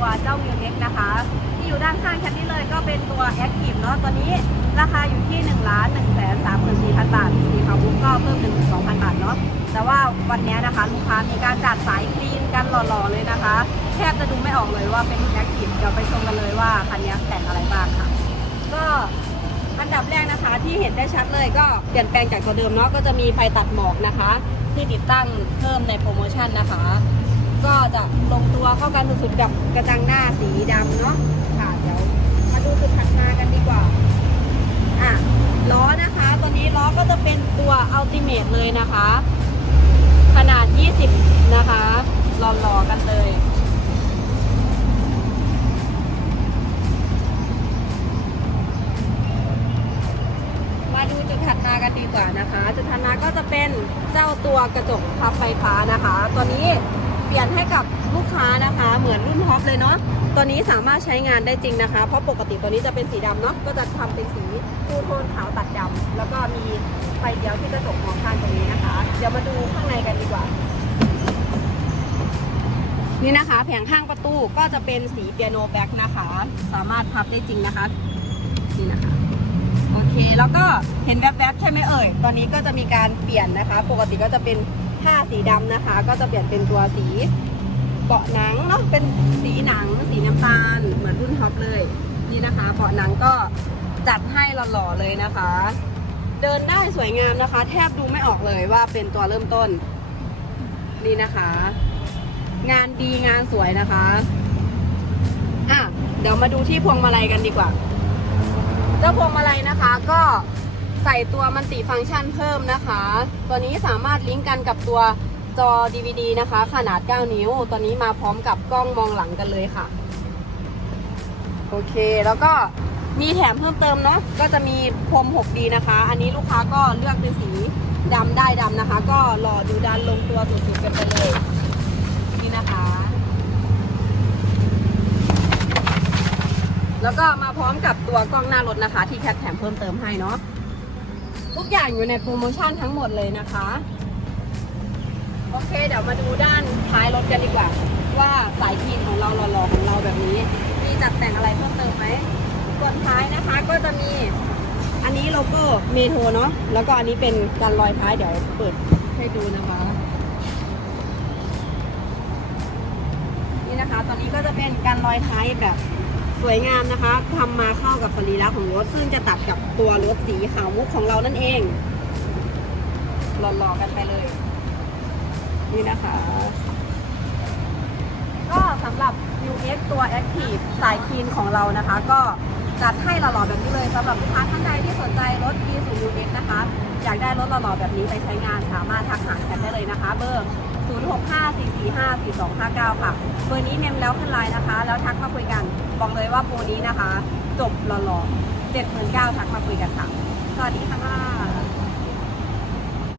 ตัวเจ้ามิวเน็กนะคะ ที่อยู่ด้านข้างแค่นี้เลยก็เป็นตัวแอคทีฟเนาะตัวนี้ราคาอยู่ที่1นึ่งล้านหนึ่งแสนสามหมื่นสี่พันบาทสีขาวบุ๊กก็เพิ่มหนึ่งสองพันบาทเนาะแต่ว่าวันนี้นะคะลูกค้ามีการจัดสายคลีนกันหล่อๆเลยนะคะ แทบจะดูไม่ออกเลยว่าเป็นแอคทีฟเดี๋ยวไปชมกันเลยว่าคันนี้แต่งอะไรบ้างค่ะ ก็อันดับแรกนะคะที่เห็นได้ชัดเลยก็เปลี่ยนแปลงจากตัวเดิมเนาะก็จะมีไฟตัดหมอกนะคะ ที่ติดตั้งเพิ่มในโปรโมชั่นนะคะ ก็จะลงตัวเข้ากันสุดๆกับกระจังหน้าสีดำเนาะค่ะเดี๋ยวมาดูจุดถัดมากันดีกว่าอะล้อนะคะตัวนี้ล้อก็จะเป็นตัวอัลติเม e เลยนะคะ ขนาด 20 นะคะหล่อๆกันเลยมาดูจุดถัดมากันดีกว่านะคะ จุดถัดมาก็จะเป็นเจ้าตัวกระจกพับไฟฟ้านะคะ ตัวนี้ เปลี่ยนให้กับลูกค้านะคะ เหมือนรุ่นท็อปเลยเนาะตัวนี้สามารถใช้งานได้จริงนะคะ เพราะปกติตัวนี้จะเป็นสีดำเนาะก็จะทำเป็นสีทูโทนขาวตัดดำแล้วก็มีไฟเดียวที่กระจกมองข้างตรงนี้นะคะ เดี๋ยวมาดูข้างในกันดีกว่า นี่นะคะ แผงข้างประตูก็จะเป็นสีเปียโนแบ็กนะคะ สามารถพับได้จริงนะคะนี่นะคะโอเคแล้วก็เห็นแวบๆใช่ไหมเอ่ยตอนนี้ก็จะมีการเปลี่ยนนะคะ ปกติก็จะเป็น ผ้าสีดำนะคะ ก็จะเปลี่ยนเป็นตัวสีเบาะหนังเนาะเป็นสีหนัง สีน้ำตาล เหมือนรุ่นท็อปเลย นี่นะคะเบาะหนังก็จัดให้หล่อๆเลยนะคะ เดินได้สวยงามนะคะ แทบดูไม่ออกเลยว่าเป็นตัวเริ่มต้น นี่นะคะ งานดีงานสวยนะคะอะเดี๋ยวมาดูที่พวงมาลัยกันดีกว่า เจ้าพวงมาลัยนะคะก็ ใส่ตัวมันติฟังก์ชันเพิ่มนะคะ ตัวนี้สามารถลิงก์กันกับตัวจอ DVD นะคะ ขนาด 9 นิ้ว ตัวนี้มาพร้อมกับกล้องมองหลังกันเลยค่ะ โอเค แล้วก็มีแถมเพิ่มเติมเนาะ ก็จะมีพรม 6D นะคะ อันนี้ลูกค้าก็เลือกเป็นสีดำได้ดำนะคะ ก็รอดูดันลงตัวสุดๆกันไปเลย นี่นะคะ แล้วก็มาพร้อมกับตัวกล้องหน้ารถนะคะ ที่แคปแถมเพิ่มเติมให้เนาะ ทุกอย่างอยู่ในโปรโมชั่นทั้งหมดเลยนะคะ โอเค เดี๋ยวมาดูด้านท้ายรถกันดีกว่า ว่าสายคีนของเราหล่อๆของเราแบบนี้ มีจัดแต่งอะไรเพิ่มเติมไหมส่วนท้ายนะคะก็จะมีอันนี้โลโก้เมโทรเนาะแล้วก็อันนี้เป็นการลอยท้ายเดี๋ยวเปิดให้ดูนะคะ นี่นะคะ ตอนนี้ก็จะเป็นการลอยท้ายแบบ สวยงามนะคะทำมาเข้ากับสรีระของรถ ซึ่งจะตัดกับตัวรถสีขาวมุกของเรานั่นเองหล่อๆกันไปเลย นี่นะคะ ก็สำหรับ UX ตัว Active สายคีนของเรานะคะ ก็จัดให้หล่อๆแบบนี้เลยสำหรับลูกค้าท่านใดที่สนใจรถ e 0 UX นะคะ อยากได้รถหล่อๆแบบนี้ไปใช้งานสามารถทักหาแคปได้เลยนะคะ เบอร์ 0654454259 ค่ะเบอร์นี้เนมแล้วขึ้นไลน์นะคะ แล้วทักมาคุยกัน บอกเลยว่าโปรนี้นะคะ จบหล่อๆ79,000ทักมาคุยกันค่ะ สวัสดีค่ะ